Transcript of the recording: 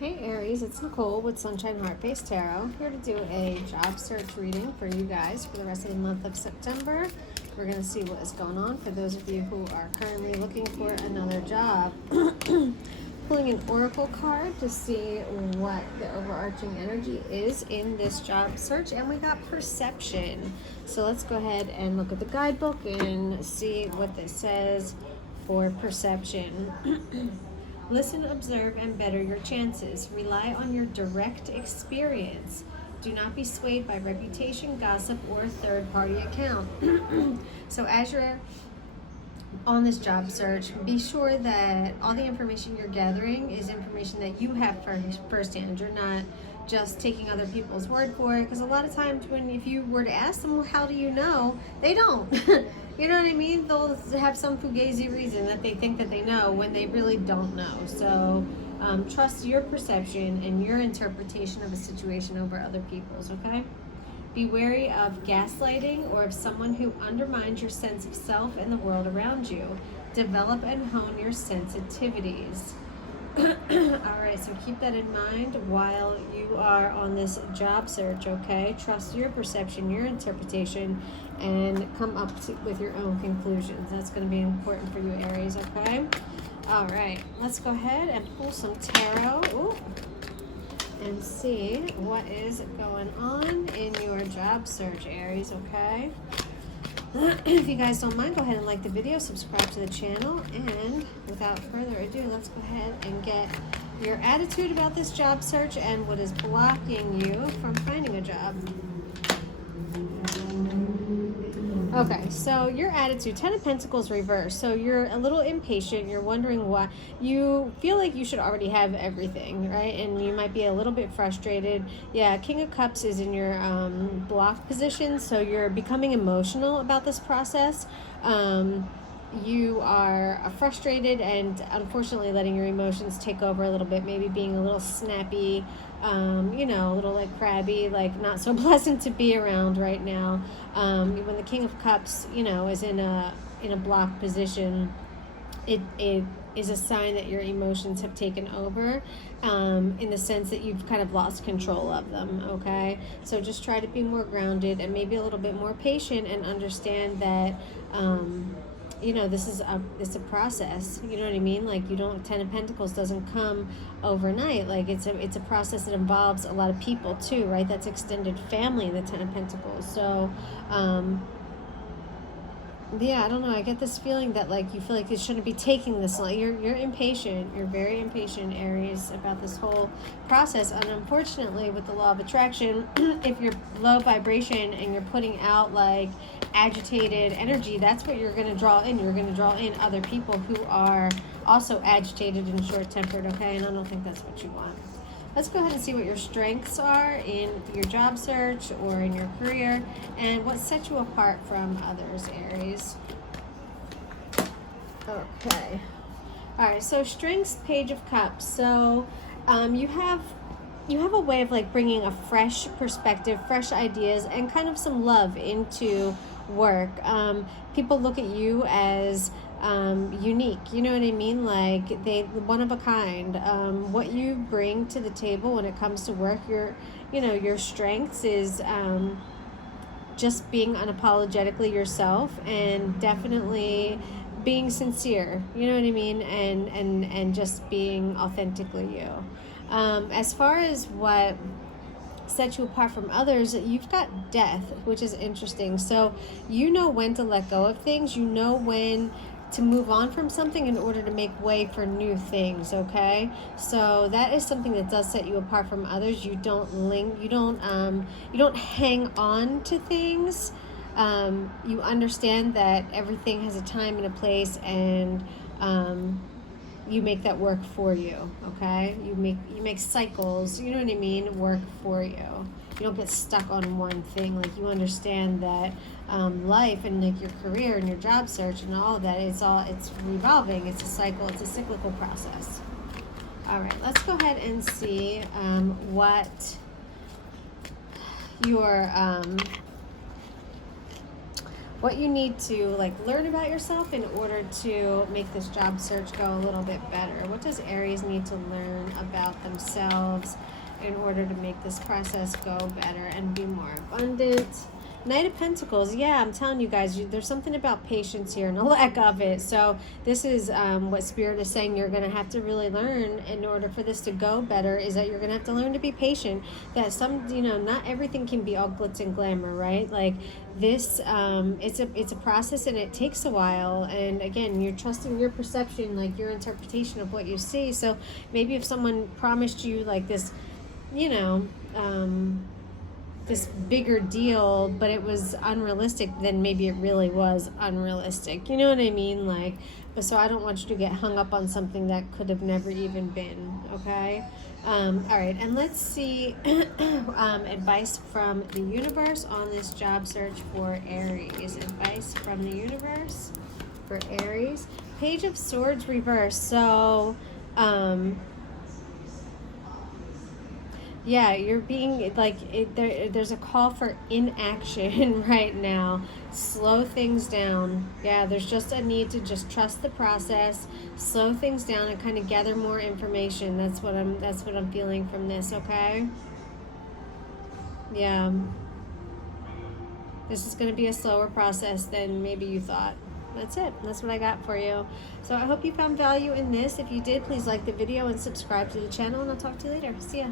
Hey Aries, it's Nicole with Sunshine Heart Base Tarot, here to do a job search reading for you guys for the rest of the month of September. We're going to see what is going on for those of you who are currently looking for another job. Pulling an oracle card to see what the overarching energy is in this job search, and we got perception. So let's go ahead and look at the guidebook and see what this says for perception. Listen, observe, and better your chances. Rely on your direct experience. Do not be swayed by reputation, gossip, or third-party account. So as you're on this job search, be sure that all the information you're gathering is information that you have firsthand. You're not just taking other people's word for it, because a lot of times if you were to ask them, well, how do you know, they don't. You know what I mean? They'll have some fugazi reason that they think that they know when they really don't know. So trust your perception and your interpretation of a situation over other people's, okay? Be wary of gaslighting or of someone who undermines your sense of self and the world around you. Develop and hone your sensitivities. All right, so keep that in mind while you are on this job search, okay? Trust your perception, your interpretation, and come up with your own conclusions. That's going to be important for you, Aries, okay? All right, let's go ahead and pull some tarot. Ooh. And see what is going on in your job search, Aries, okay? If you guys don't mind, go ahead and like the video, subscribe to the channel, and without further ado, let's go ahead and get your attitude about this job search and what is blocking you from finding a job. Okay, so your attitude, 10 of Pentacles reversed. So you're a little impatient. You're wondering why. You feel like you should already have everything, right? And you might be a little bit frustrated. Yeah, King of Cups is in your block position. So you're becoming emotional about this process. You are frustrated and unfortunately letting your emotions take over a little bit, maybe being a little snappy, you know, a little like crabby, like not so pleasant to be around right now. When the King of Cups, you know, is in a block position, it is a sign that your emotions have taken over, in the sense that you've kind of lost control of them, okay? So just try to be more grounded and maybe a little bit more patient and understand that, you know, it's a process. You know what I mean? Like, you don't, 10 of Pentacles doesn't come overnight. Like, it's a process that involves a lot of people too, right? That's extended family, the 10 of Pentacles. So yeah, I don't know, I get this feeling that like you feel like it shouldn't be taking this long. You're impatient. You're very impatient, Aries, about this whole process. And unfortunately, with the law of attraction, if you're low vibration and you're putting out like agitated energy, that's what you're going to draw in. You're going to draw in other people who are also agitated and short-tempered, okay? And I don't think that's what you want. Let's go ahead and see what your strengths are in your job search or in your career, and what sets you apart from others, Aries. Okay. All right, so strengths, Page of Cups. So you have a way of like bringing a fresh perspective, fresh ideas, and kind of some love into work. People look at you as unique, you know what I mean? Like, one of a kind. What you bring to the table when it comes to work, your strengths is just being unapologetically yourself, and definitely being sincere, you know what I mean? And just being authentically you. As far as what set you apart from others, you've got Death, which is interesting. So you know when to let go of things. You know when to move on from something in order to make way for new things, okay? So that is something that does set you apart from others. You don't hang on to things. You understand that everything has a time and a place, and you make that work for you, okay? You make cycles, you know what I mean, work for you. You don't get stuck on one thing. Like, you understand that life and like your career and your job search and all of that, it's revolving. It's a cycle. It's a cyclical process. All right, let's go ahead and see what your what you need to like learn about yourself in order to make this job search go a little bit better. What does Aries need to learn about themselves in order to make this process go better and be more abundant? Knight of Pentacles, yeah, I'm telling you guys, there's something about patience here and a lack of it. So this is what Spirit is saying you're going to have to really learn in order for this to go better, is that you're going to have to learn to be patient. That not everything can be all glitz and glamour, right? Like this, it's a process and it takes a while. And again, you're trusting your perception, like your interpretation of what you see. So maybe if someone promised you like this, this bigger deal, but it was unrealistic, then maybe it really was unrealistic. You know what I mean? Like, but so I don't want you to get hung up on something that could have never even been, okay? All right, and let's see advice from the universe on this job search for Aries. Advice from the universe for Aries. Page of Swords reverse. So, yeah, you're being like there's a call for inaction right now. Slow things down. Yeah, there's just a need to just trust the process, slow things down, and kind of gather more information. That's what I'm feeling from this. Okay. Yeah, this is going to be a slower process than maybe you thought. That's it. That's what I got for you. So I hope you found value in this. If you did, please like the video and subscribe to the channel, and I'll talk to you later. See ya.